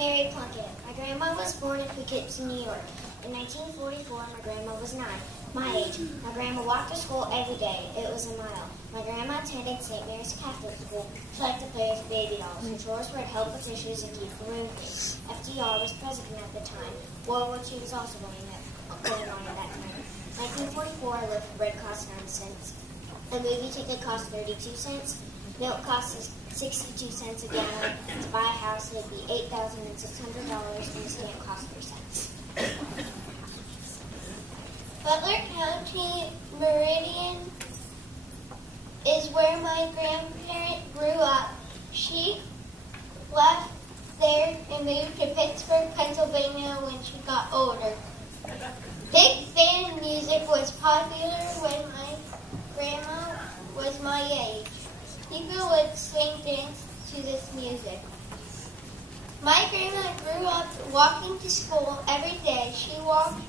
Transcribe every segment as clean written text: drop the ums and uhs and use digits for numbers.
Mary Plunkett. My grandma was born in Poughkeepsie, New York. In 1944, my grandma was 9, my age. My grandma walked to school every day. It was a mile. My grandma attended St. Mary's Catholic School. She liked to play with baby dolls. Her chores were to help with dishes and keep the room clean. FDR was president at the time. World War II was also going on at that time. 1944, I lived for bread cost 9 cents. A movie ticket cost 32 cents. Milk costs 62 cents a gallon. To buy a house, it would be $8,600, and the stamp cost 3 cents. Butler County, Meridian is where my grandparent grew up. She left there and moved to Pittsburgh, Pennsylvania when she got older. Big band music was popular when my grandma was my age. People would swing dance to this music. My grandma grew up walking to school every day. She walked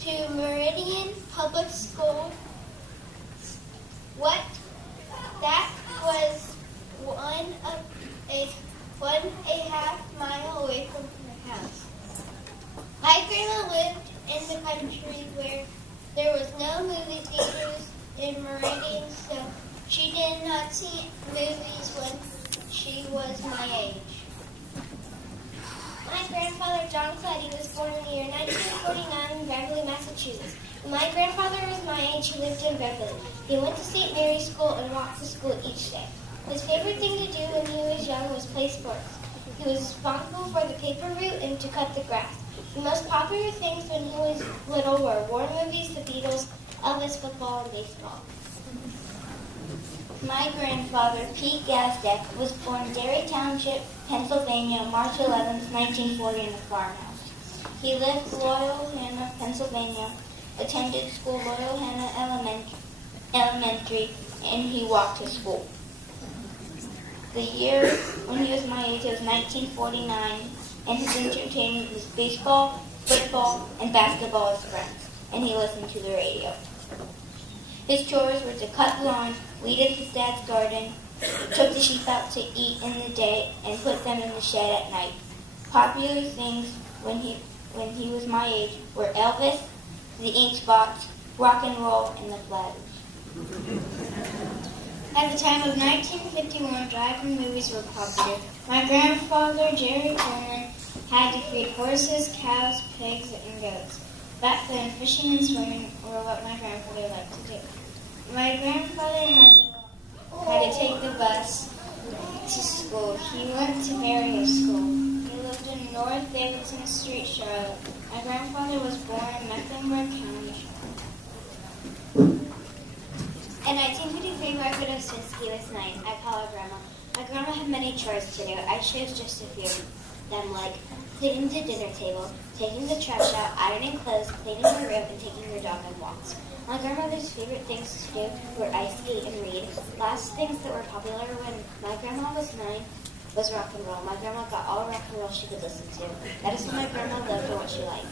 to Meridian Public School. That was one and a half mile away from her house. My grandma lived in the country where there was no movie theaters in Meridian, so she did not see movies when she was my age. My grandfather, John Cuddy, was born in the year 1949 in Beverly, Massachusetts. When my grandfather was my age, he lived in Beverly. He went to St. Mary's School and walked to school each day. His favorite thing to do when he was young was play sports. He was responsible for the paper route and to cut the grass. The most popular things when he was little were war movies, the Beatles, Elvis, football, and baseball. My grandfather, Pete Gazdeck, was born in Derry Township, Pennsylvania, March 11, 1940, in a farmhouse. He lived Loyal Hannah, Pennsylvania, attended school Loyal Hannah Elementary, and he walked to school. The year when he was my age, it was 1949, and his entertainment was baseball, football, and basketball with friends, and he listened to the radio. His chores were to cut lawn, weeded his dad's garden, took the sheep out to eat in the day, and put them in the shed at night. Popular things when he was my age were Elvis, the Ink Box, rock and roll, and the Platters. At the time of 1951, drive-in movies were popular. My grandfather, Jerry Turner, had to feed horses, cows, pigs, and goats. Back then, fishing and swimming were what my grandfather liked to do. My grandfather had to take the bus to school. He went to various schools. He lived in North Davidson Street, Charlotte. My grandfather was born in Mecklenburg County. In 1953, Margaret Osinski was 9. I call her Grandma. My grandma had many chores to do. I chose just a few. Them like cleaning the dinner table, taking the trash out, ironing clothes, cleaning her room, and taking her dog on walks. My grandmother's favorite things to do were ice skate and read. Last things that were popular when my grandma was 9 was rock and roll. My grandma got all rock and roll she could listen to. That is what my grandma loved and what she liked.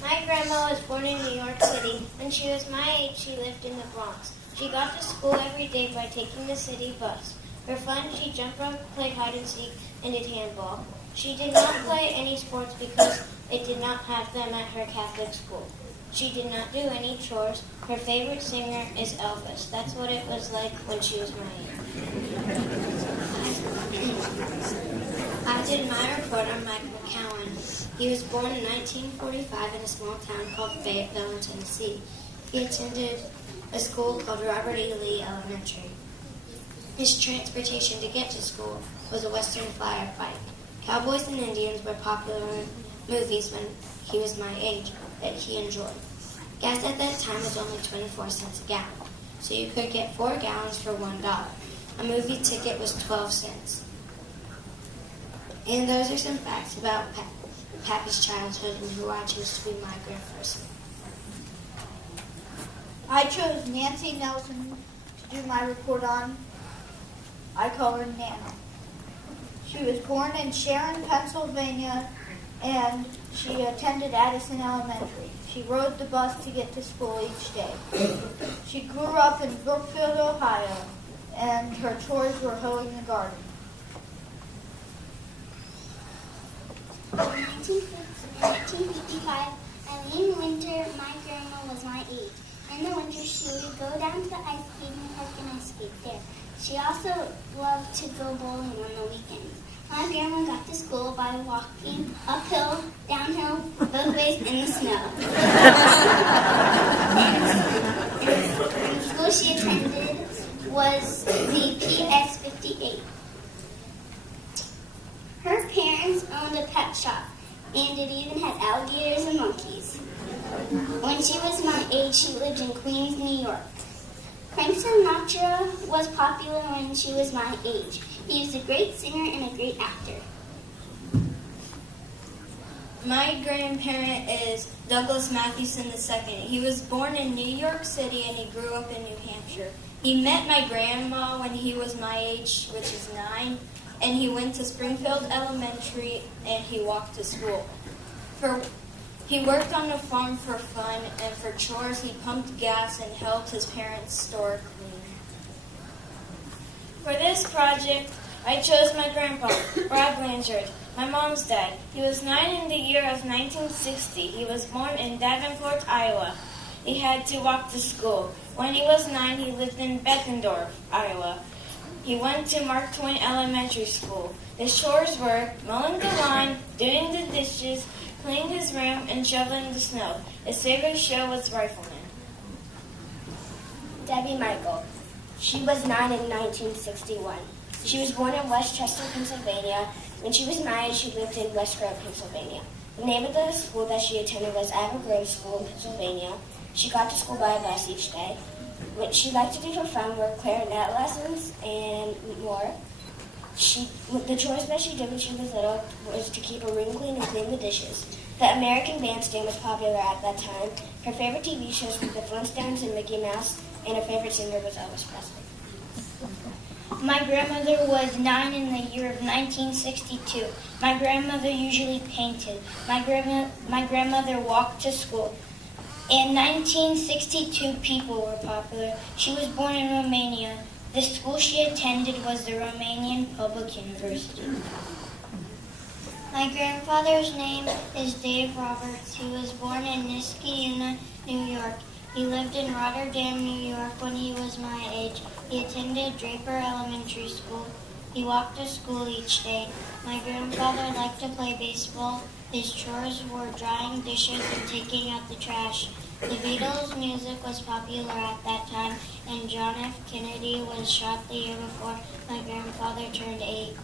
My grandma was born in New York City. When she was my age, she lived in the Bronx. She got to school every day by taking the city bus. For fun, she jumped rope, played hide and seek, and did handball. She did not play any sports because it did not have them at her Catholic school. She did not do any chores. Her favorite singer is Elvis. That's what it was like when she was my age. I did my report on Mike McCowan. He was born in 1945 in a small town called Fayetteville, Tennessee. He attended a school called Robert E. Lee Elementary. His transportation to get to school was a Western firefight. Cowboys and Indians were popular movies when he was my age that he enjoyed. Gas at that time was only 24 cents a gallon, so you could get 4 gallons for $1. A movie ticket was 12 cents. And those are some facts about Pappy's childhood and who I chose to be my grandperson. I chose Nancy Nelson to do my report on. I call her Nana. She was born in Sharon, Pennsylvania, and she attended Addison Elementary. She rode the bus to get to school each day. She grew up in Brookfield, Ohio, and her chores were hoeing the garden. In 1955, Eileen Winter, my grandma was my age. In the winter, she would go down to the ice skating park and ice skate there. She also loved to go bowling on the weekends. My grandma got to school by walking uphill, downhill, both ways in the snow. And the school she attended was the PX58. Her parents owned a pet shop, and it even had alligators and monkeys. When she was my age, she lived in Queens, New York. Frank Sinatra was popular when she was my age. He was a great singer and a great actor. My grandparent is Douglas Mathewson II. He was born in New York City and he grew up in New Hampshire. He met my grandma when he was my age, which is 9, and he went to Springfield Elementary and he walked to school. He worked on the farm for fun, and for chores he pumped gas and helped his parents store clean. For this project, I chose my grandpa, Rob Blanchard, my mom's dad. He was 9 in the year of 1960. He was born in Davenport, Iowa. He had to walk to school. When he was 9, he lived in Beckendorf, Iowa. He went to Mark Twain Elementary School. His chores were mowing the lawn, doing the dishes, cleaning his room, and shoveling the snow. His favorite show was Rifleman. Debbie Michael. She was 9 in 1961. She was born in Westchester, Pennsylvania. When she was 9, she lived in West Grove, Pennsylvania. The name of the school that she attended was Ava Grove School in Pennsylvania. She got to school by a bus each day. What she liked to do for fun were clarinet lessons and more. The chores that she did when she was little was to keep her room clean and clean the dishes. The American Bandstand was popular at that time. Her favorite TV shows were The Flintstones and Mickey Mouse, and her favorite singer was Elvis Presley. My grandmother was 9 in the year of 1962. My grandmother usually painted. My grandmother walked to school. In 1962, people were popular. She was born in Romania. The school she attended was the Romanian Public University. My grandfather's name is Dave Roberts. He was born in Niskayuna, New York. He lived in Rotterdam, New York when he was my age. He attended Draper Elementary School. He walked to school each day. My grandfather liked to play baseball. His chores were drying dishes and taking out the trash. The Beatles' music was popular at that time, and John F. Kennedy was shot the year before my grandfather turned 8.